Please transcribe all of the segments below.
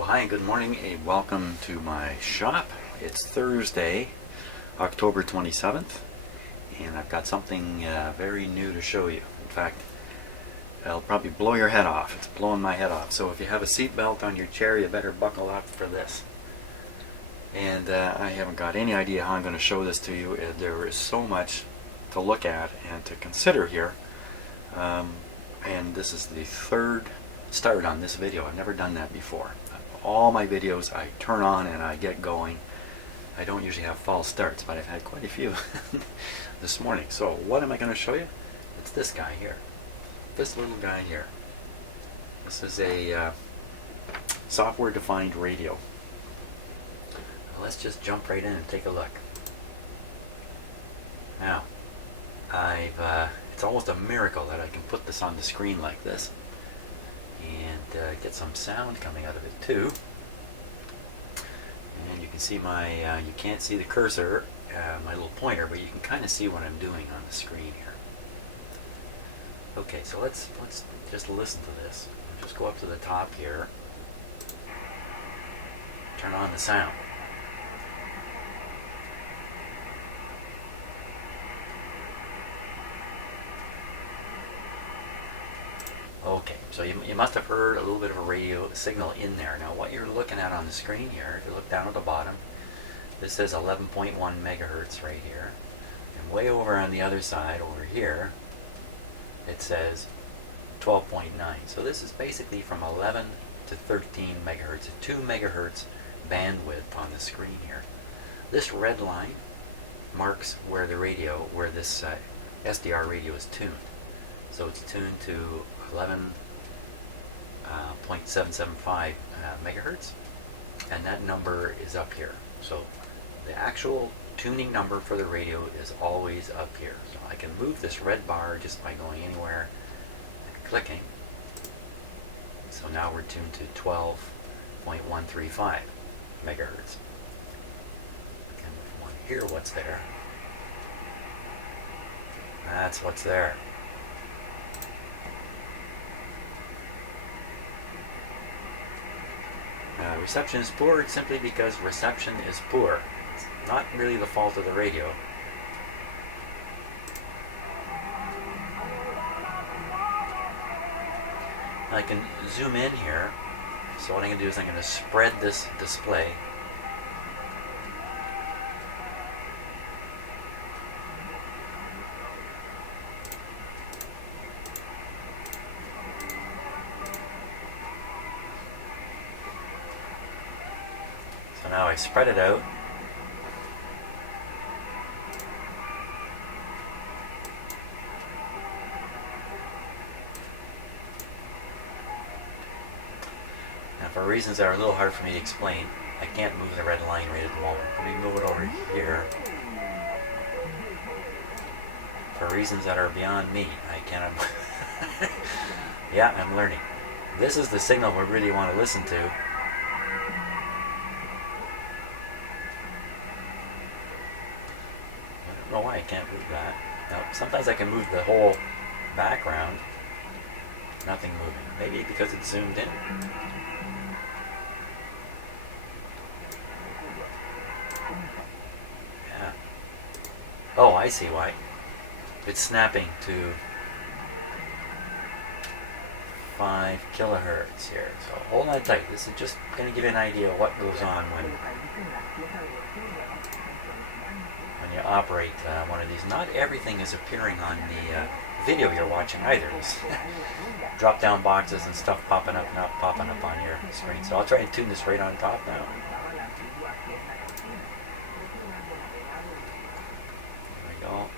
Well, hi and good morning, and welcome to my shop. It's Thursday, October 27th, and I've got something very new to show you. In fact, it'll probably blow your head off. It's blowing my head off. So if you have a seatbelt on your chair, you better buckle up for this. And I haven't got any idea how I'm going to show this to you. There is so much to look at and to consider here. And this is the third start on this video. I've never done that before. All my videos I turn on and I get going. I don't usually have false starts, but I've had quite a few this morning. So what am I going to show you? It's this guy here. This little guy here. This is a software-defined radio. Let's just jump right in and take a look. Now, it's almost a miracle that I can put this on the screen like this and get some sound coming out of it too. And you can see you can't see the cursor, my little pointer, but you can kind of see what I'm doing on the screen here. Okay, so let's just listen to this. Just go up to the top here, turn on the sound. Okay, so you must have heard a little bit of a radio signal in there. Now what you're looking at on the screen here, if you look down at the bottom, this says 11.1 megahertz right here. And way over on the other side, over here, it says 12.9. So this is basically from 11 to 13 megahertz, a 2 megahertz bandwidth on the screen here. This red line marks where this SDR radio is tuned. So it's tuned to 11.775 megahertz, and that number is up here. So the actual tuning number for the radio is always up here. So I can move this red bar just by going anywhere and clicking. So now we're tuned to 12.135 megahertz. And if you want to hear what's there, that's what's there. Reception is poor simply because reception is poor. It's not really the fault of the radio. I can zoom in here. So what I'm going to do is I'm going to spread this display. So now I spread it out. Now for reasons that are a little hard for me to explain, I can't move the red line right at the moment. Let me move it over here. For reasons that are beyond me, I cannot. Yeah, I'm learning. This is the signal we really want to listen to. I don't know why I can't move that. Now, sometimes I can move the whole background. Nothing moving. Maybe because it's zoomed in. Yeah. Oh, I see why. It's snapping to 5 kilohertz here. So hold on tight. This is just going to give you an idea of what goes on when you operate one of these. Not everything is appearing on the video you're watching either. There's drop down boxes and stuff popping up, not popping up on your screen. So I'll try and tune this right on top now. There we go.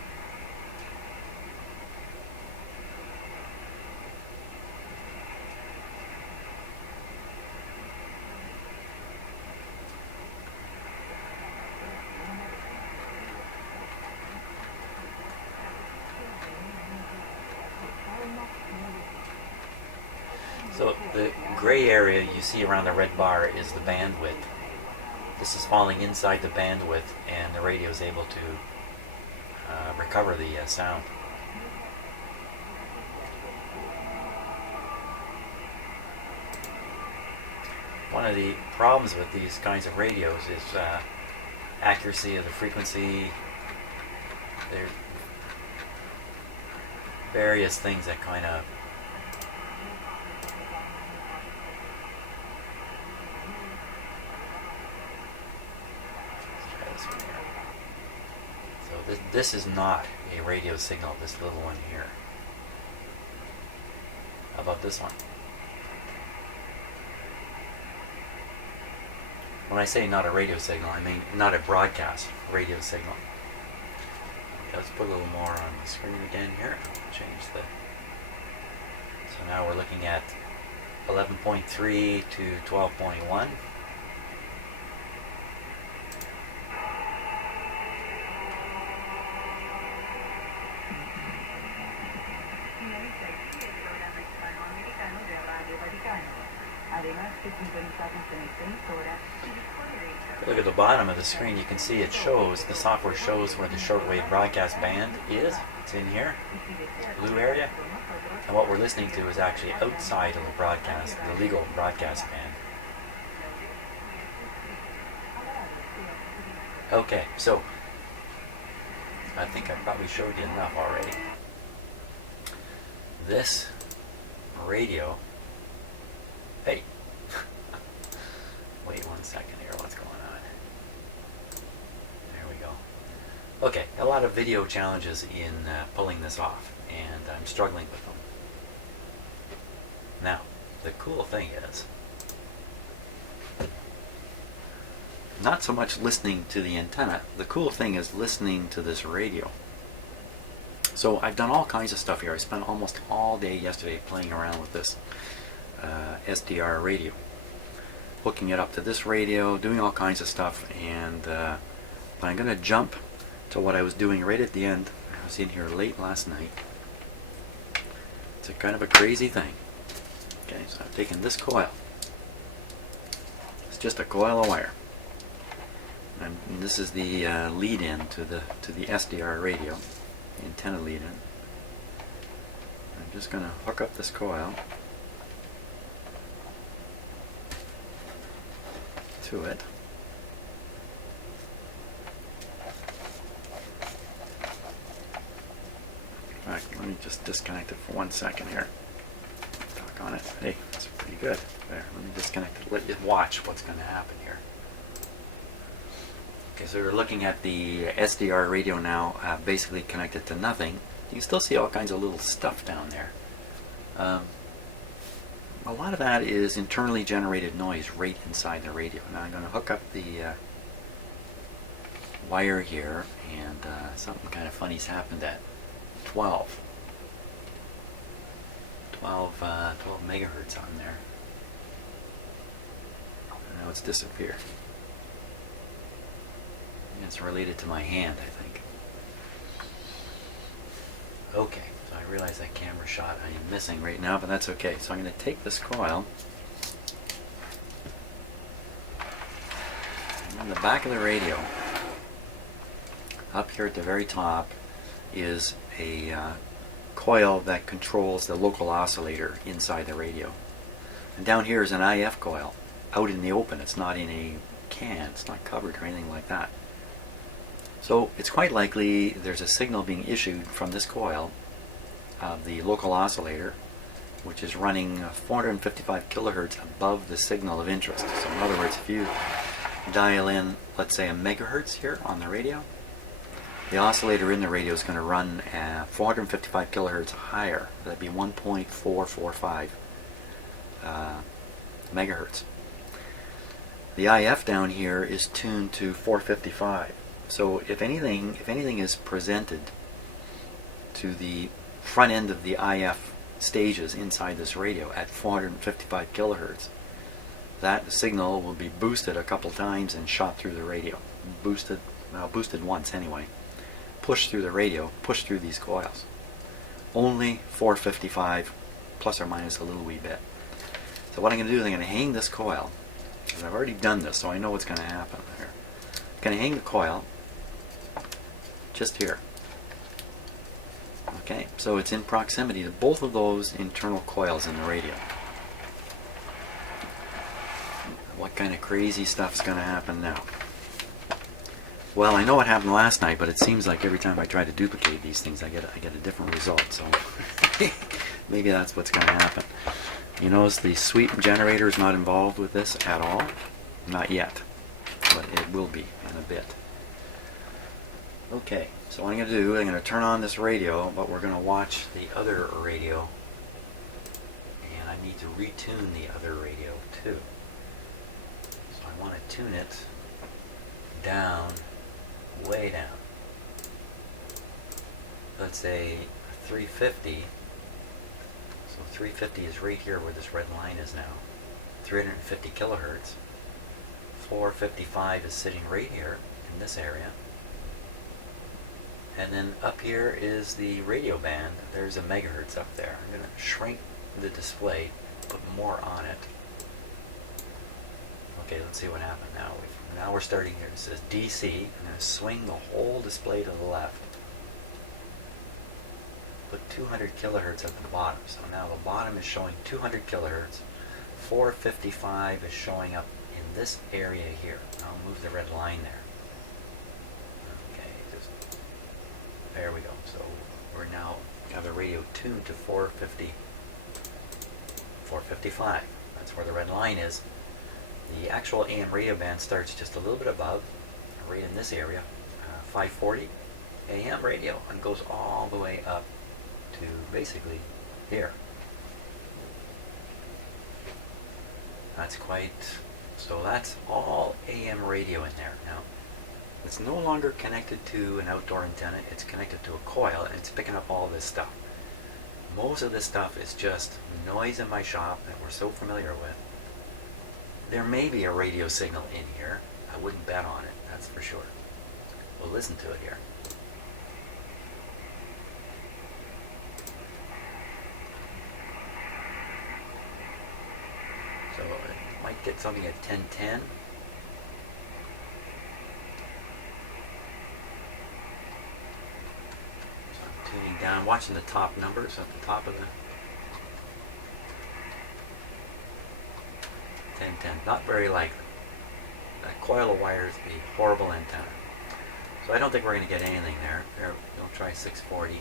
So the gray area you see around the red bar is the bandwidth. This is falling inside the bandwidth, and the radio is able to recover the sound. one of the problems with these kinds of radios is accuracy of the frequency. There's various things that kind of this is not a radio signal, this little one here. How about this one? When I say not a radio signal, I mean not a broadcast radio signal. Okay, let's put a little more on the screen again here. Change the... So now we're looking at 11.3 to 12.1. Look at the bottom of the screen, you can see it shows, the software shows where the shortwave broadcast band is. It's in here, blue area. And what we're listening to is actually outside of the broadcast, the legal broadcast band. Okay, so I think I probably showed you enough already. This radio... Hey! Wait 1 second here, what's going on? There we go. Okay, a lot of video challenges in pulling this off, and I'm struggling with them. Now, the cool thing is, not so much listening to the antenna, the cool thing is listening to this radio. So I've done all kinds of stuff here. I spent almost all day yesterday playing around with this SDR radio, hooking it up to this radio, doing all kinds of stuff, and but I'm going to jump to what I was doing right at the end. I was in here late last night. It's a kind of a crazy thing. Okay, so I've taken this coil. It's just a coil of wire, and this is the lead-in to the SDR radio, the antenna lead-in. I'm just going to hook up this coil to it. In fact, let me just disconnect it for 1 second here. Talk on it. Hey, that's pretty good. There, let me disconnect it. Let you watch what's going to happen here. Okay, so we're looking at the SDR radio now, basically connected to nothing. You can still see all kinds of little stuff down there. A lot of that is internally generated noise right inside the radio. Now I'm going to hook up the wire here, and something kind of funny's happened at 12 megahertz on there. And now it's disappeared. It's related to my hand, I think. Okay, so I realize that camera shot I am missing right now, but that's okay. So I'm going to take this coil, and on the back of the radio, up here at the very top, is a coil that controls the local oscillator inside the radio. And down here is an IF coil, out in the open. It's not in a can, it's not covered or anything like that. So it's quite likely there's a signal being issued from this coil of the local oscillator, which is running 455 kilohertz above the signal of interest. So in other words, if you dial in, let's say, a megahertz here on the radio, the oscillator in the radio is going to run at 455 kilohertz higher. That'd be 1.445 megahertz. The IF down here is tuned to 455. So if anything is presented to the front end of the IF stages inside this radio at 455 kilohertz, that signal will be boosted a couple times and shot through the radio. Boosted once anyway. Pushed through the radio, pushed through these coils. Only 455 plus or minus a little wee bit. So what I'm going to do is I'm going to hang this coil, because I've already done this, so I know what's going to happen here. I'm going to hang the coil just here. Okay, so it's in proximity to both of those internal coils in the radio. what kind of crazy stuff's going to happen now. Well, I know what happened last night, but it seems like every time I try to duplicate these things, I get a different result. So maybe that's what's going to happen. You notice the sweep generator is not involved with this at all. Not yet, but it will be in a bit. Okay, so what I'm going to do, I'm going to turn on this radio, but we're going to watch the other radio. And I need to retune the other radio too. So I want to tune it down, way down. Let's say 350. So 350 is right here where this red line is now. 350 kilohertz. 455 is sitting right here in this area. And then up here is the radio band. There's a megahertz up there. I'm going to shrink the display, put more on it. Okay, let's see what happened now. Now we're starting here. It says DC. I'm going to swing the whole display to the left. Put 200 kilohertz at the bottom. So now the bottom is showing 200 kilohertz. 455 is showing up in this area here. I'll move the red line there. Okay, just there we go. So we're now have the radio tuned to 450, 455. That's where the red line is. The actual AM radio band starts just a little bit above, right in this area, 540 AM radio, and goes all the way up to basically here. That's so that's all AM radio in there. Now, it's no longer connected to an outdoor antenna, it's connected to a coil, and it's picking up all this stuff. Most of this stuff is just noise in my shop that we're so familiar with. There may be a radio signal in here. I wouldn't bet on it, that's for sure. We'll listen to it here. So it might get something at 1010. So I'm tuning down, watching the top numbers at the top of the 1010. Not very likely. That coil of wires would be a horrible antenna. So I don't think we're going to get anything there. We'll try 640.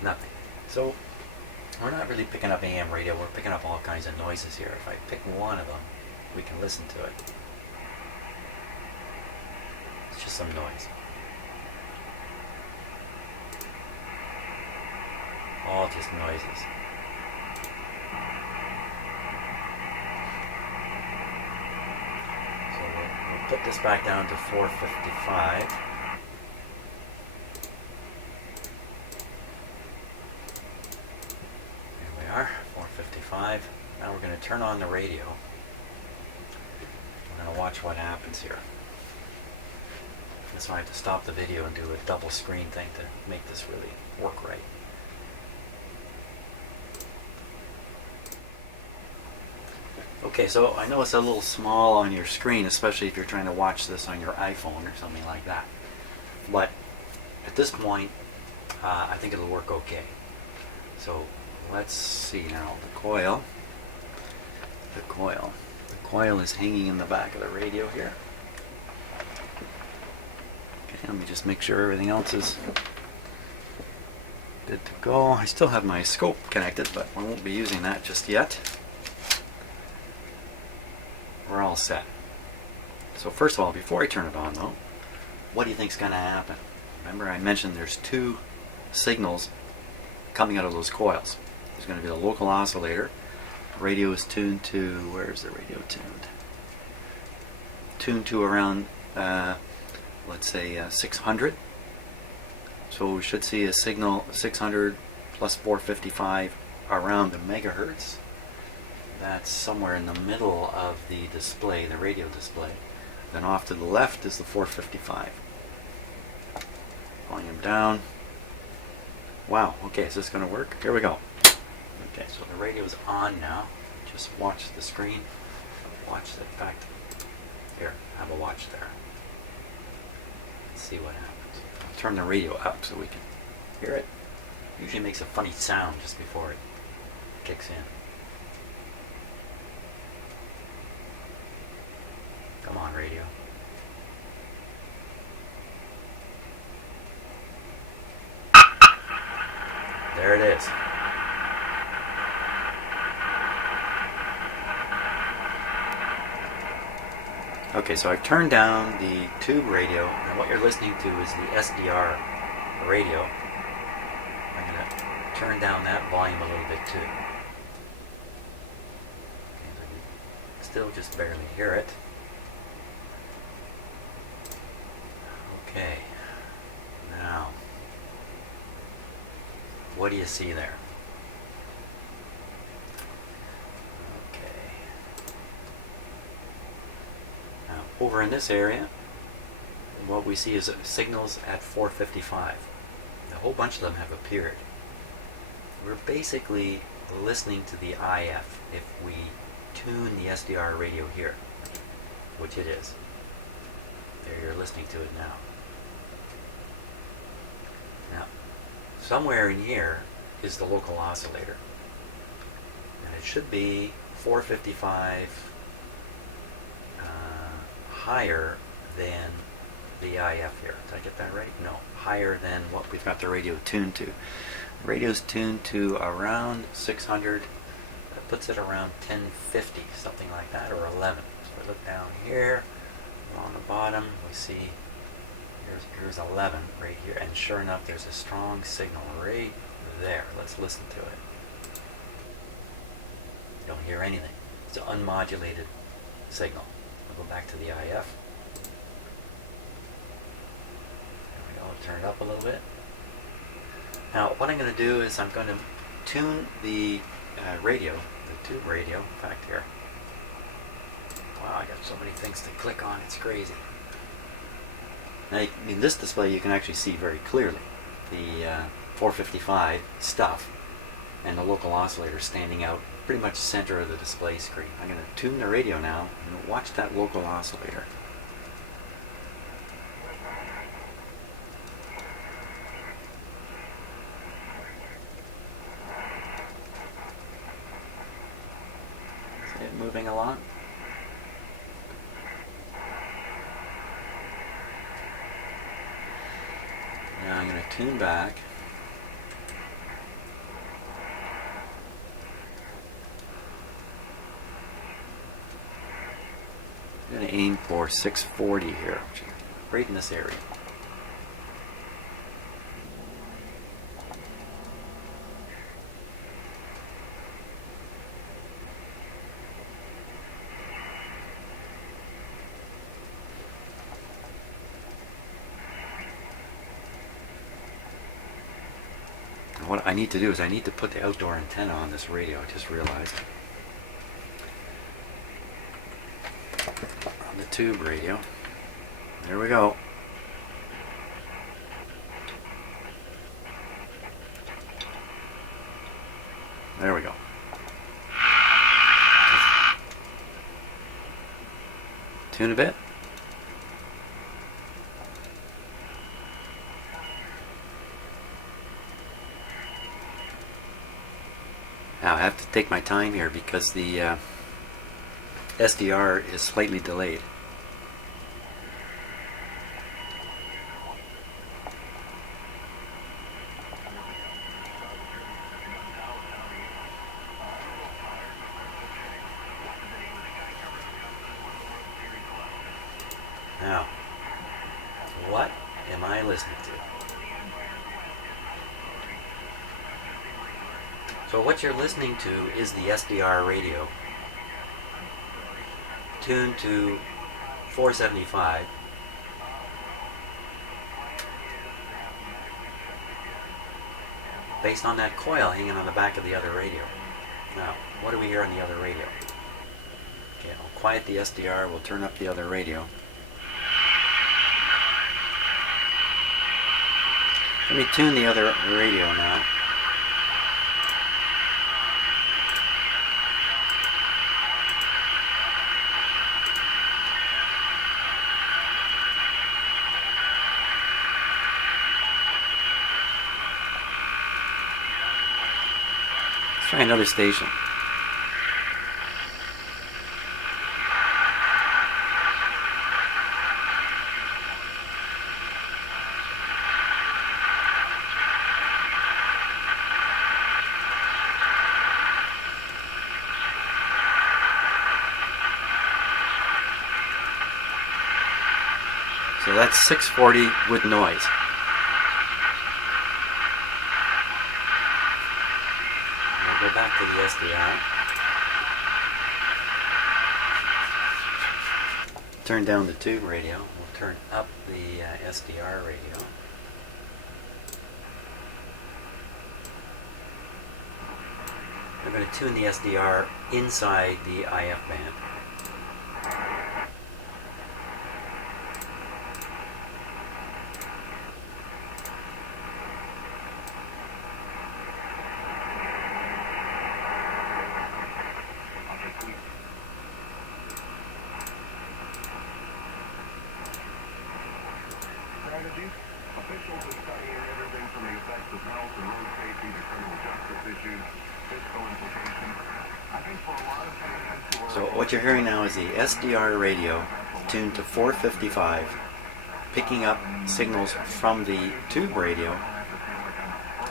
Nothing. So we're not really picking up AM radio, we're picking up all kinds of noises here. If I pick one of them, we can listen to it. It's just some noise. All just noises. So we'll put this back down to 455. There we are, 455. Now we're going to turn on the radio. We're going to watch what happens here. That's why I have to stop the video and do a double screen thing to make this really work right. Okay, so I know it's a little small on your screen, especially if you're trying to watch this on your iPhone or something like that. But at this point, I think it'll work okay. So let's see now. The coil is hanging in the back of the radio here. Okay, let me just make sure everything else is good to go. I still have my scope connected, but I won't be using that just yet. We're all set. So first of all, before I turn it on though, what do you think is going to happen? Remember I mentioned there's two signals coming out of those coils. There's going to be the local oscillator. Radio is tuned to, where's the radio tuned? Tuned to around, let's say 600. So we should see a signal 600 plus 455 around a megahertz. That's somewhere in the middle of the display, the radio display. Then off to the left is the 455. Volume down. Wow, okay, is this going to work? Here we go. Okay, so the radio is on now. Just watch the screen. Watch the fact. Here, have a watch there. Let's see what happens. I'll turn the radio up so we can hear it. Usually makes a funny sound just before it kicks in. Come on, radio. There it is. Okay, so I've turned down the tube radio, and what you're listening to is the SDR radio. I'm going to turn down that volume a little bit too. Okay, so you can still just barely hear it. Okay, now, what do you see there? Over in this area, what we see is signals at 455. A whole bunch of them have appeared. We're basically listening to the IF if we tune the SDR radio here, which it is. There, you're listening to it now. Now, somewhere in here is the local oscillator. And it should be 455 higher than the IF here. Did I get that right? No. Higher than what we've got the radio tuned to. The radio's tuned to around 600. That puts it around 1050, something like that, or 11. So we look down here, on the bottom, we see here's 11 right here. And sure enough, there's a strong signal right there. Let's listen to it. You don't hear anything. It's an unmodulated signal. Go back to the IF. There we go. Turn it up a little bit. Now, what I'm going to do is I'm going to tune the radio, the tube radio. In fact, here. Wow, I got so many things to click on. It's crazy. Now, in this display, you can actually see very clearly the 455 stuff and the local oscillator standing out pretty much center of the display screen. I'm going to tune the radio now and watch that local oscillator. See it moving along? Now I'm going to tune back. I'm going to aim for 640 here, which is right in this area. And what I need to do is I need to put the outdoor antenna on this radio, I just realized. The tube radio. There we go. There we go. Tune a bit. Now I have to take my time here because the SDR is slightly delayed. Now, what am I listening to? So what you're listening to is the SDR radio tuned to 475. Based on that coil hanging on the back of the other radio. Now, what do we hear on the other radio? Okay, I'll quiet the SDR, we'll turn up the other radio. Let me tune the other radio now. Try another station. So that's 640 with noise. We'll go back to the SDR. Turn down the tube radio. We'll turn up the SDR radio. I'm going to tune the SDR inside the IF band. Officials are studying everything from the effects of health and road safety to criminal justice issues, fiscal implications. I think for a lot of fans who are... So what you're hearing now is the SDR radio tuned to 455, picking up signals from the tube radio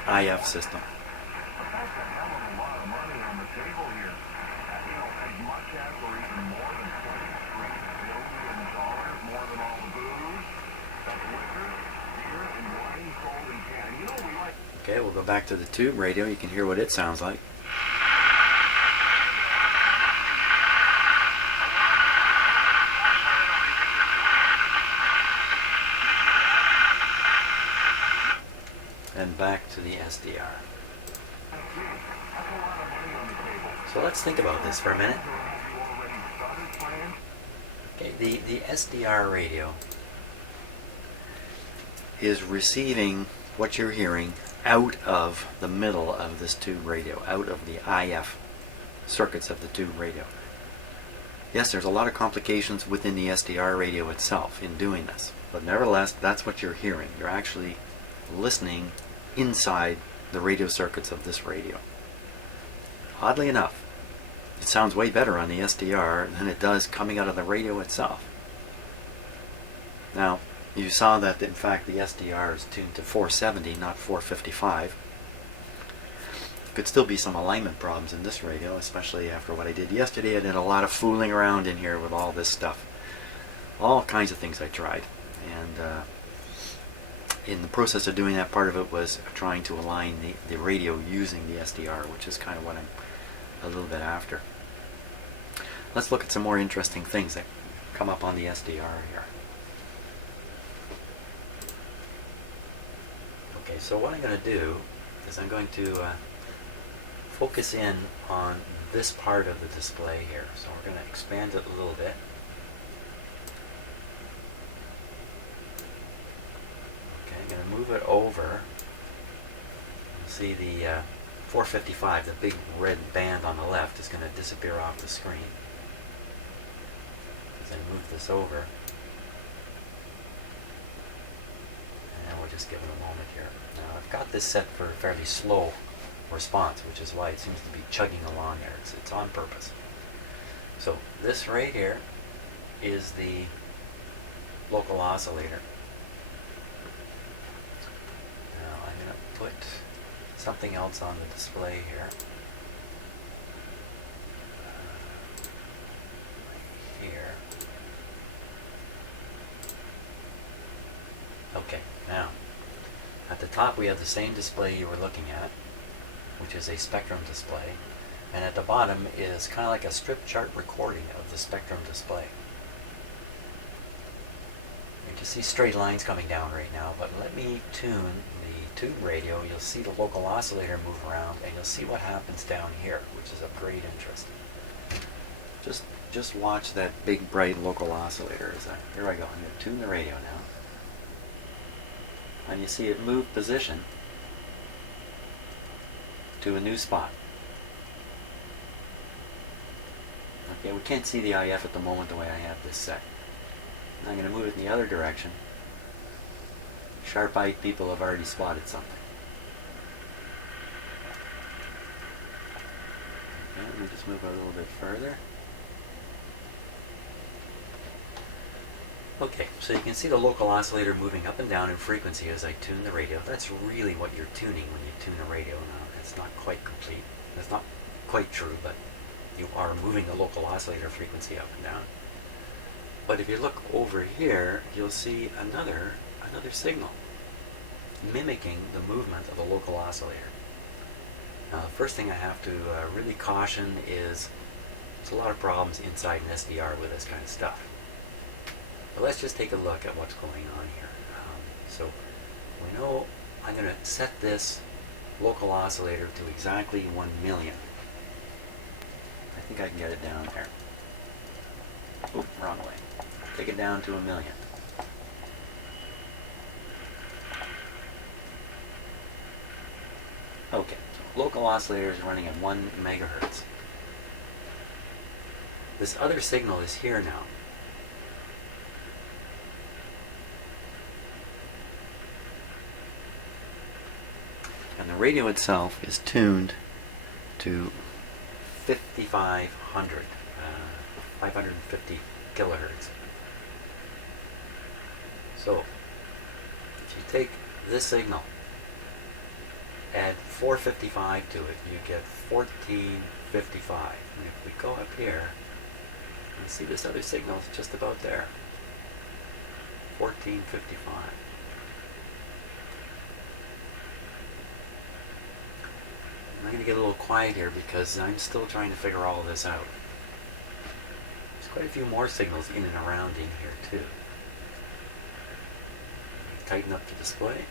IF system. Okay, we'll go back to the tube radio. You can hear what it sounds like. And back to the SDR. So let's think about this for a minute. Okay, the SDR radio is receiving what you're hearing out of the middle of this tube radio, out of the IF circuits of the tube radio. Yes, there's a lot of complications within the SDR radio itself in doing this, but nevertheless, that's what you're hearing. You're actually listening inside the radio circuits of this radio. Oddly enough, it sounds way better on the SDR than it does coming out of the radio itself. Now, you saw that, in fact, the SDR is tuned to 470, not 455. Could still be some alignment problems in this radio, especially after what I did yesterday. I did a lot of fooling around in here with all this stuff. All kinds of things I tried. And in the process of doing that, part of it was trying to align the radio using the SDR, which is kind of what I'm a little bit after. Let's look at some more interesting things that come up on the SDR here. Okay, so what I'm going to do is I'm going to focus in on this part of the display here. So we're going to expand it a little bit. Okay, I'm going to move it over. You'll see the 455, the big red band on the left, is going to disappear off the screen. As I move this over. And we'll just give it a moment here. Now I've got this set for a fairly slow response, which is why it seems to be chugging along there. It's on purpose. So this right here is the local oscillator. Now I'm going to put something else on the display here. Right here. Okay, now at the top we have the same display you were looking at, which is a spectrum display, and at the bottom is kind of like a strip chart recording of the spectrum display. You can see straight lines coming down right now, but let me tune the tube radio. You'll see the local oscillator move around, and you'll see what happens down here, which is of great interest. Just watch that big bright local oscillator. Here I go. I'm going to tune the radio now. And you see it move position to a new spot. Okay, we can't see the IF at the moment the way I have this set. Now I'm going to move it in the other direction. Sharp-eyed people have already spotted something. Let me just move it a little bit further. Okay, so you can see the local oscillator moving up and down in frequency as I tune the radio. That's really what you're tuning when you tune a radio. Now, it's not quite complete. That's not quite true, but you are moving the local oscillator frequency up and down. But if you look over here, you'll see another signal mimicking the movement of the local oscillator. Now, the first thing I have to really caution is there's a lot of problems inside an SDR with this kind of stuff. But let's just take a look at what's going on here. So we know I'm going to set this local oscillator to exactly 1 million. I think I can get it down there. Oop, wrong way. Take it down to 1 million. Okay, so local oscillator is running at 1 megahertz. This other signal is here now. And the radio itself is tuned to 5,500, 550 kilohertz. So, if you take this signal, add 455 to it, you get 1455. And if we go up here, you see this other signal is just about there. 1455. I'm going to get a little quiet here because I'm still trying to figure all of this out. There's quite a few more signals in and around in here too. Tighten up the display. Okay,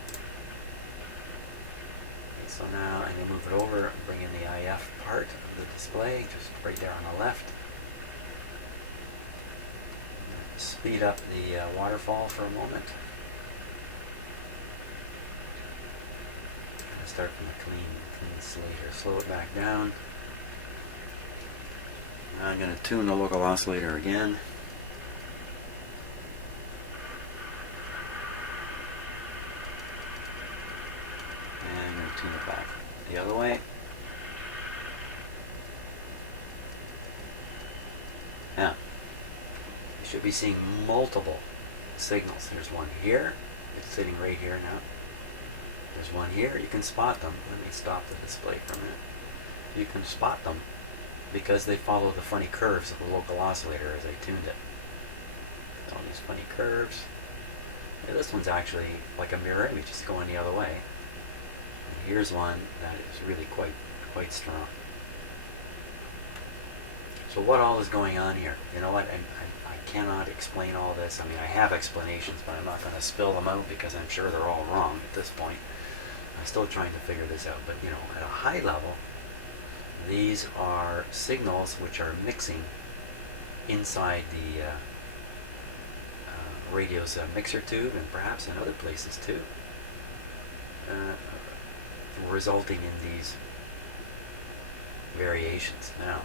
so now I'm going to move it over and bring in the IF part of the display, just right there on the left. Speed up the waterfall for a moment. Start from a clean slate here. Slow it back down. Now I'm going to tune the local oscillator again. And I'm going to tune it back the other way. Now, you should be seeing multiple signals. There's one here. It's sitting right here now. There's one here. You can spot them. Let me stop the display for a minute. You can spot them because they follow the funny curves of the local oscillator as I tuned it. All these funny curves. Yeah, this one's actually like a mirror image, just going the other way. And here's one that is really quite strong. So what all is going on here? You know what? I cannot explain all this. I mean, I have explanations, but I'm not going to spill them out because I'm sure they're all wrong at this point. I'm still trying to figure this out, but you know, at a high level, these are signals which are mixing inside the radio's mixer tube, and perhaps in other places too, resulting in these variations. Now,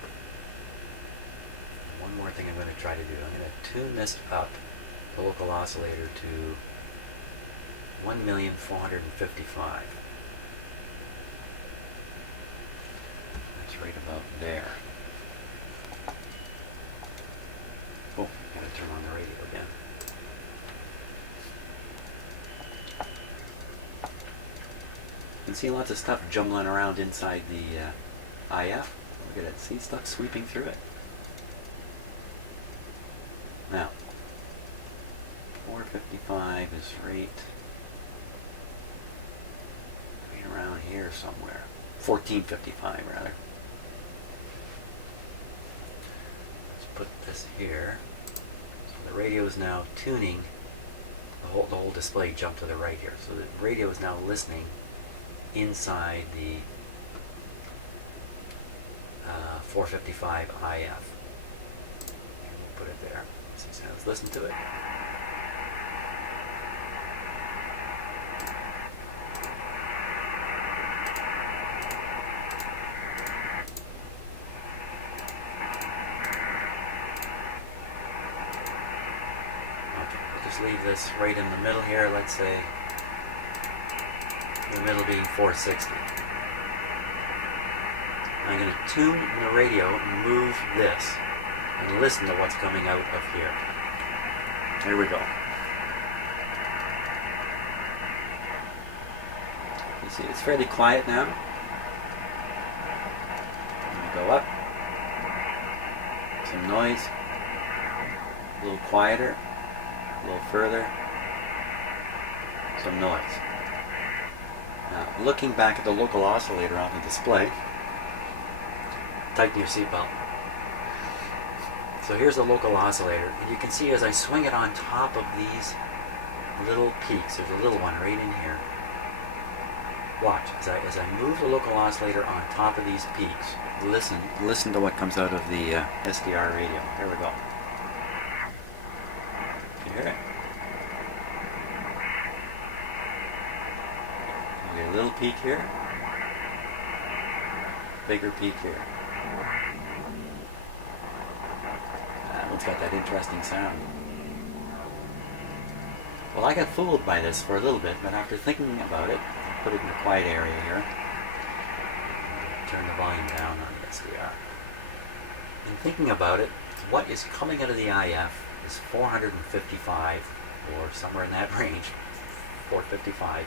one more thing I'm going to try to do. I'm going to tune this up, the local oscillator, to 1,455,000. That's right about there. Oh, I got to turn on the radio again. You can see lots of stuff jumbling around inside the IF. Look at it. See stuff sweeping through it. Now, 455 is right around here somewhere. 1455 rather. Let's put this here. So the radio is now tuning. The whole display jumped to the right here. So the radio is now listening inside the 455 IF. And we'll put it there. So let's listen to it. Leave this right in the middle here, let's say the middle being 460. I'm going to tune the radio and move this and listen to what's coming out of here. Here we go. You see, it's fairly quiet now. Go up. Some noise. A little quieter. A little further. Some noise. Now, looking back at the local oscillator on the display, tighten your seatbelt. So here's the local oscillator, and you can see as I swing it on top of these little peaks, there's a little one right in here. Watch, as I move the local oscillator on top of these peaks, listen to what comes out of the SDR radio. Here we go. Can you hear it? You get a little peak here, bigger peak here. That one's got that interesting sound. Well, I got fooled by this for a little bit, but after thinking about it, I'll put it in a quiet area here. Turn the volume down on the SDR. In thinking about it, what is coming out of the IF is 455, or somewhere in that range, 455.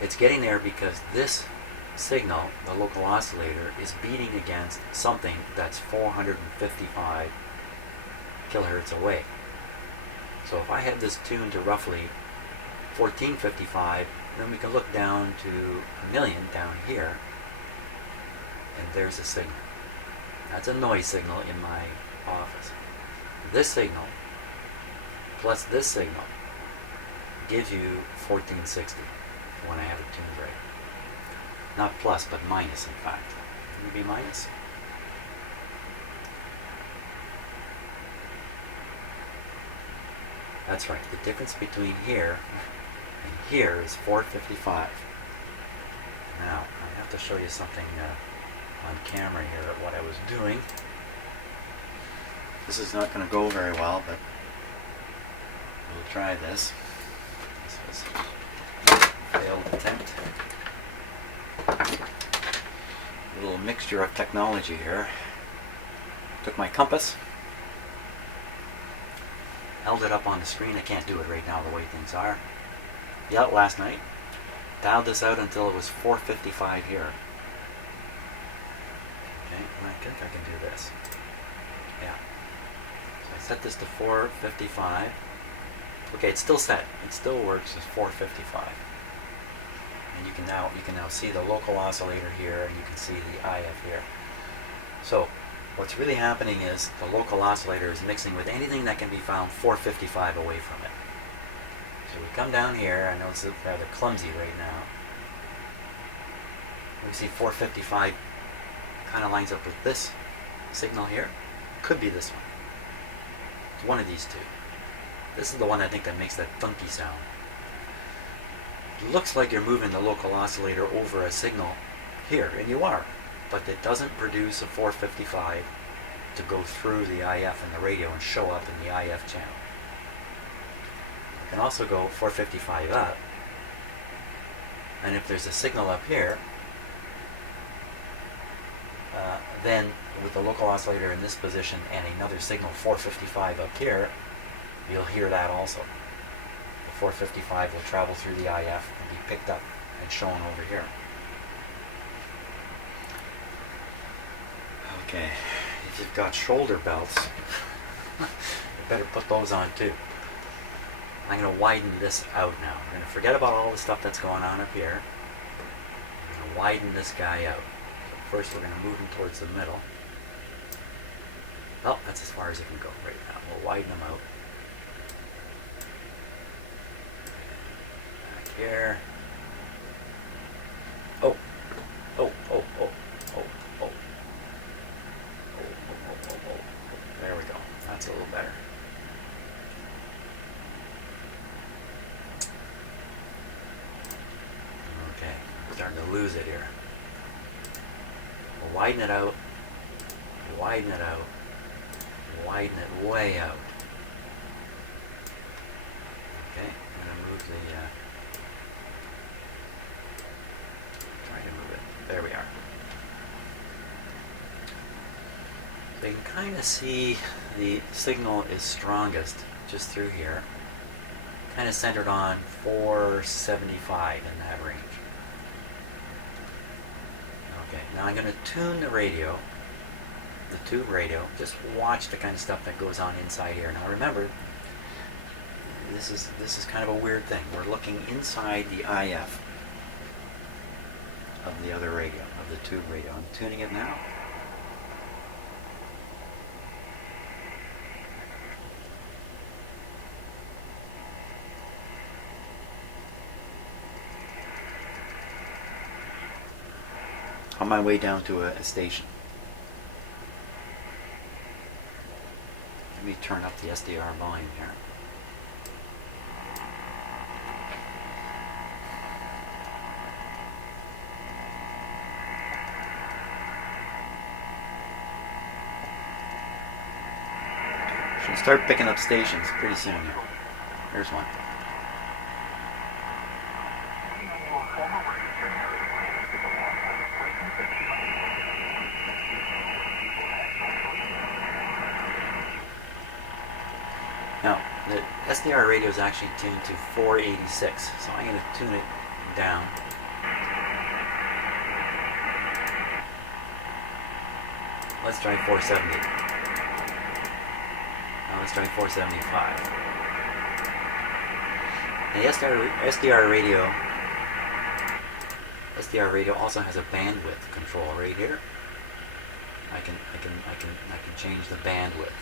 It's getting there because this signal, the local oscillator, is beating against something that's 455 kilohertz away. So if I have this tuned to roughly 1455, then we can look down to 1,000,000 down here, and there's a signal. That's a noise signal in my office. This signal plus this signal gives you 1460 when I have it tuned right. Not plus, but minus, in fact. Maybe minus. That's right. The difference between here and here is 455. Now, I have to show you something on camera here of what I was doing. This is not going to go very well, but we'll try this. This was a failed attempt. A little mixture of technology here. Took my compass, held it up on the screen. I can't do it right now the way things are. Yeah, last night. Dialed this out until it was 455 here. Okay, and I think I can do this. Yeah. So I set this to 455. Okay, it's still set. It still works as 455. And you can now see the local oscillator here, and you can see the IF here. So what's really happening is the local oscillator is mixing with anything that can be found 455 away from it. So we come down here. I know it's rather clumsy right now. We see 455 kind of lines up with this signal here. Could be this one. It's one of these two. This is the one I think that makes that thunky sound. It looks like you're moving the local oscillator over a signal here, and you are, but it doesn't produce a 455 to go through the IF and the radio and show up in the IF channel. You can also go 455 up, and if there's a signal up here, then with the local oscillator in this position and another signal 455 up here, you'll hear that also. The 455 will travel through the IF and be picked up and shown over here. Okay, if you've got shoulder belts, you better put those on too. I'm going to widen this out now. I'm going to forget about all the stuff that's going on up here. I'm going to widen this guy out. So first we're going to move him towards the middle. Oh, that's as far as it can go right now. We'll widen him out. Back here. Oh. Oh, oh, oh, oh, oh. There we go. That's a little better. Okay, we're starting to lose it here. We'll widen it out, widen it out, widen it way out. Okay, I'm going to move the, try to move it. There we are. But you can kind of see the signal is strongest just through here. Kind of centered on 475 in that range. Okay, now I'm going to tune the radio, the tube radio. Just watch the kind of stuff that goes on inside here. Now remember, this is kind of a weird thing. We're looking inside the IF of the other radio, of the tube radio. I'm tuning it now. On my way down to a station. Let me turn up the SDR volume here. Should start picking up stations pretty soon here. Here's one. Now, the SDR radio is actually tuned to 486, so I'm going to tune it down. Let's try 470. Now let's try 475. The SDR radio also has a bandwidth control right here. I can change the bandwidth.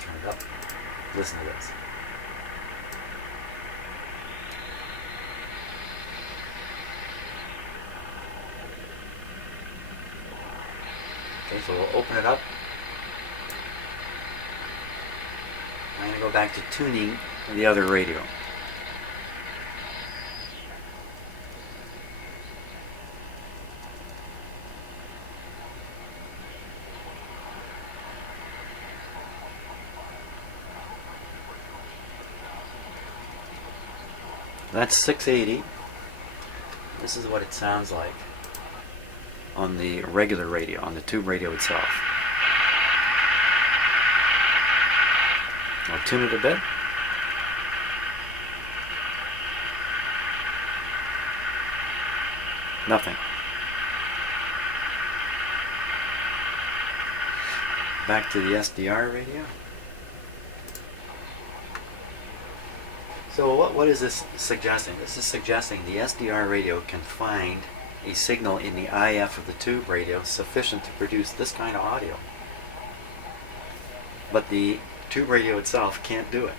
Turn it up. Listen to this. Okay, so we'll open it up. I'm going to go back to tuning the other radio. That's 680. This is what it sounds like on the regular radio, on the tube radio itself. I'll tune it a bit. Nothing. Back to the SDR radio. So what is this suggesting? This is suggesting the SDR radio can find a signal in the IF of the tube radio sufficient to produce this kind of audio. But the tube radio itself can't do it.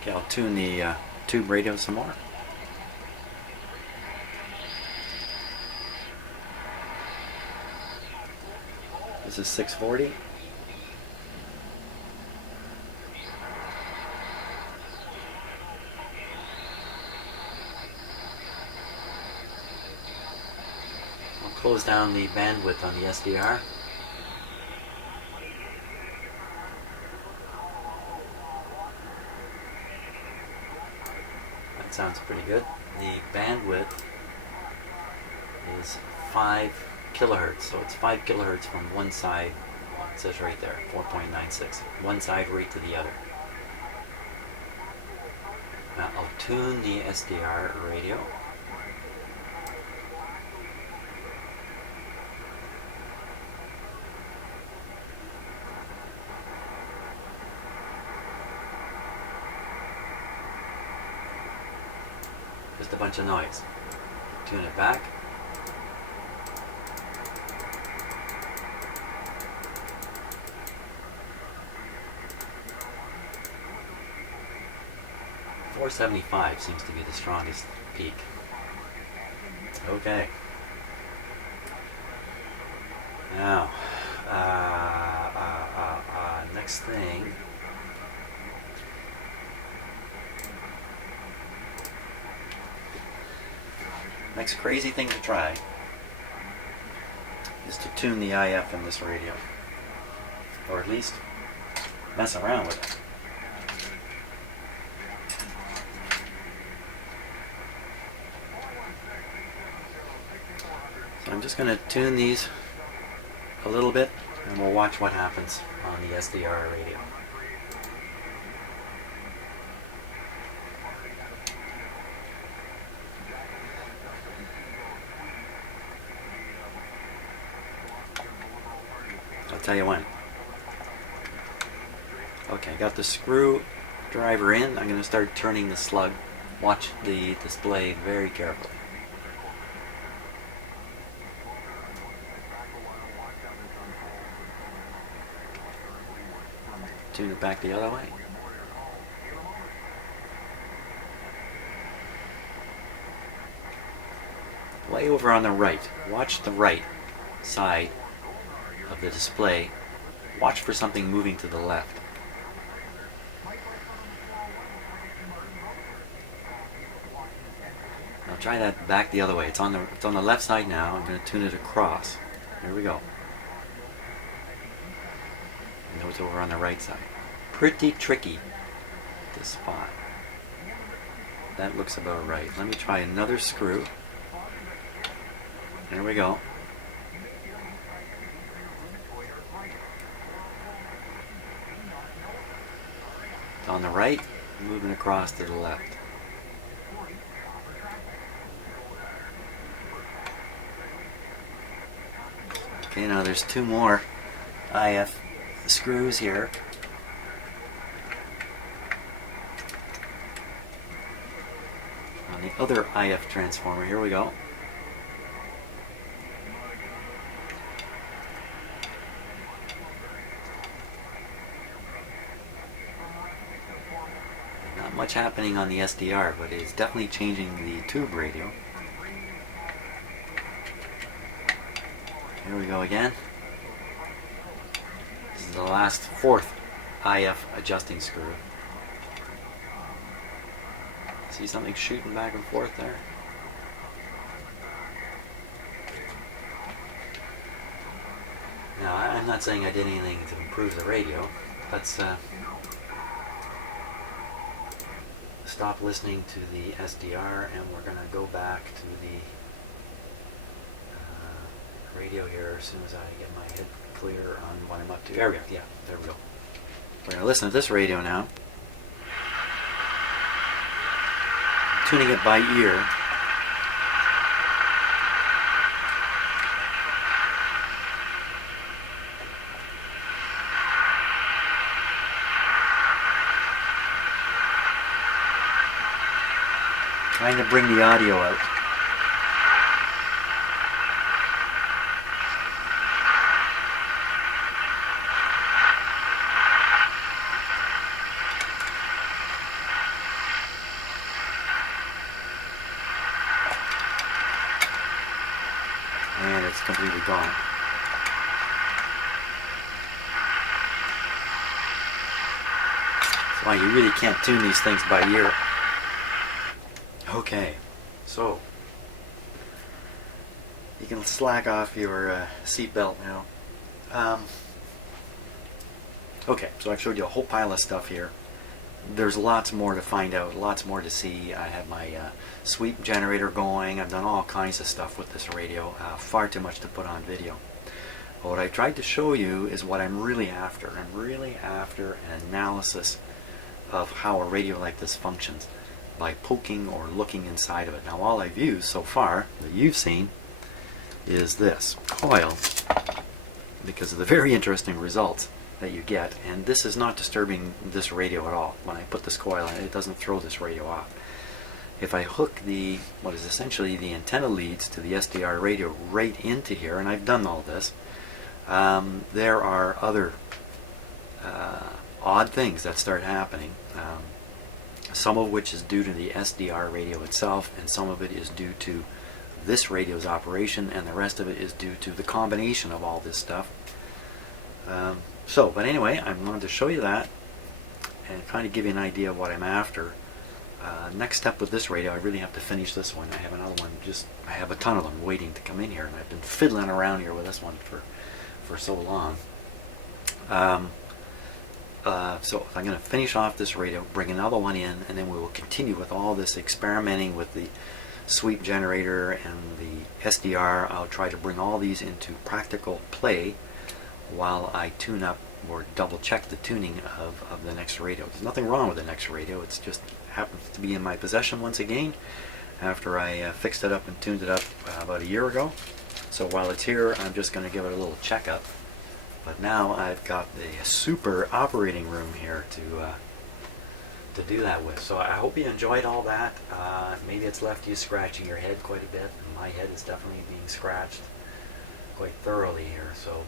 Okay, I'll tune the tube radio some more. This is 640. I'll close down the bandwidth on the SDR. That sounds pretty good. The bandwidth is 5 kilohertz, so it's 5 kilohertz from one side. It says right there, 4.96. One side right to the other. Now I'll tune the SDR radio. Just a bunch of noise. Tune it back. .475 seems to be the strongest peak. Okay. Now, next thing. Next crazy thing to try is to tune the IF in this radio, or at least mess around with it. I'm just going to tune these a little bit, and we'll watch what happens on the SDR radio. I'll tell you when. Okay, got the screw driver in. I'm going to start turning the slug. Watch the display very carefully. Tune it back the other way. Way over on the right. Watch the right side of the display. Watch for something moving to the left. Now try that back the other way. It's on the left side now. I'm going to tune it across. Here we go. Now it's over on the right side. Pretty tricky, this spot. That looks about right. Let me try another screw. There we go. It's on the right, moving across to the left. Okay, now there's two more IF screws here. On the other IF transformer, here we go. Not much happening on the SDR, but it's definitely changing the tube radio. Here we go again. This is the last fourth IF adjusting screw. See something shooting back and forth there? Now, I'm not saying I did anything to improve the radio. Let's stop listening to the SDR, and we're going to go back to the radio here as soon as I get my head clear on what I'm up to. There we go. Yeah, there we go. We're going to listen to this radio now. Tuning it by ear. Trying to bring the audio out. And it's completely gone. That's why you really can't tune these things by ear. Okay, so you can slack off your seatbelt now. Okay, so I've showed you a whole pile of stuff here. There's lots more to find out, lots more to see. I have my sweep generator going. I've done all kinds of stuff with this radio. Far too much to put on video. But what I tried to show you is what I'm really after. I'm really after an analysis of how a radio like this functions by poking or looking inside of it. Now, all I've used so far that you've seen is this coil, because of the very interesting results that you get. And this is not disturbing this radio at all. When I put this coil in, it doesn't throw this radio off. If I hook the, what is essentially the antenna leads to the SDR radio right into here, and I've done all this, there are other odd things that start happening. Some of which is due to the SDR radio itself, and some of it is due to this radio's operation, and the rest of it is due to the combination of all this stuff. But anyway, I wanted to show you that and kind of give you an idea of what I'm after. Next step with this radio, I really have to finish this one. I have another one, I have a ton of them waiting to come in here, and I've been fiddling around here with this one for so long. So I'm going to finish off this radio, bring another one in, and then we will continue with all this experimenting with the sweep generator and the SDR. I'll try to bring all these into practical play while I tune up or double check the tuning of the next radio. There's nothing wrong with the next radio, it's just happens to be in my possession once again after I fixed it up and tuned it up about a year ago. So while it's here, I'm just going to give it a little checkup. But now I've got the super operating room here to do that with. So I hope you enjoyed all that. Maybe it's left you scratching your head quite a bit. My head is definitely being scratched quite thoroughly here. So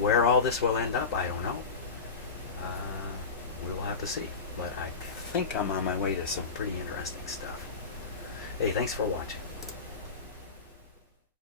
where all this will end up, I don't know. We'll have to see. But I think I'm on my way to some pretty interesting stuff. Hey, thanks for watching.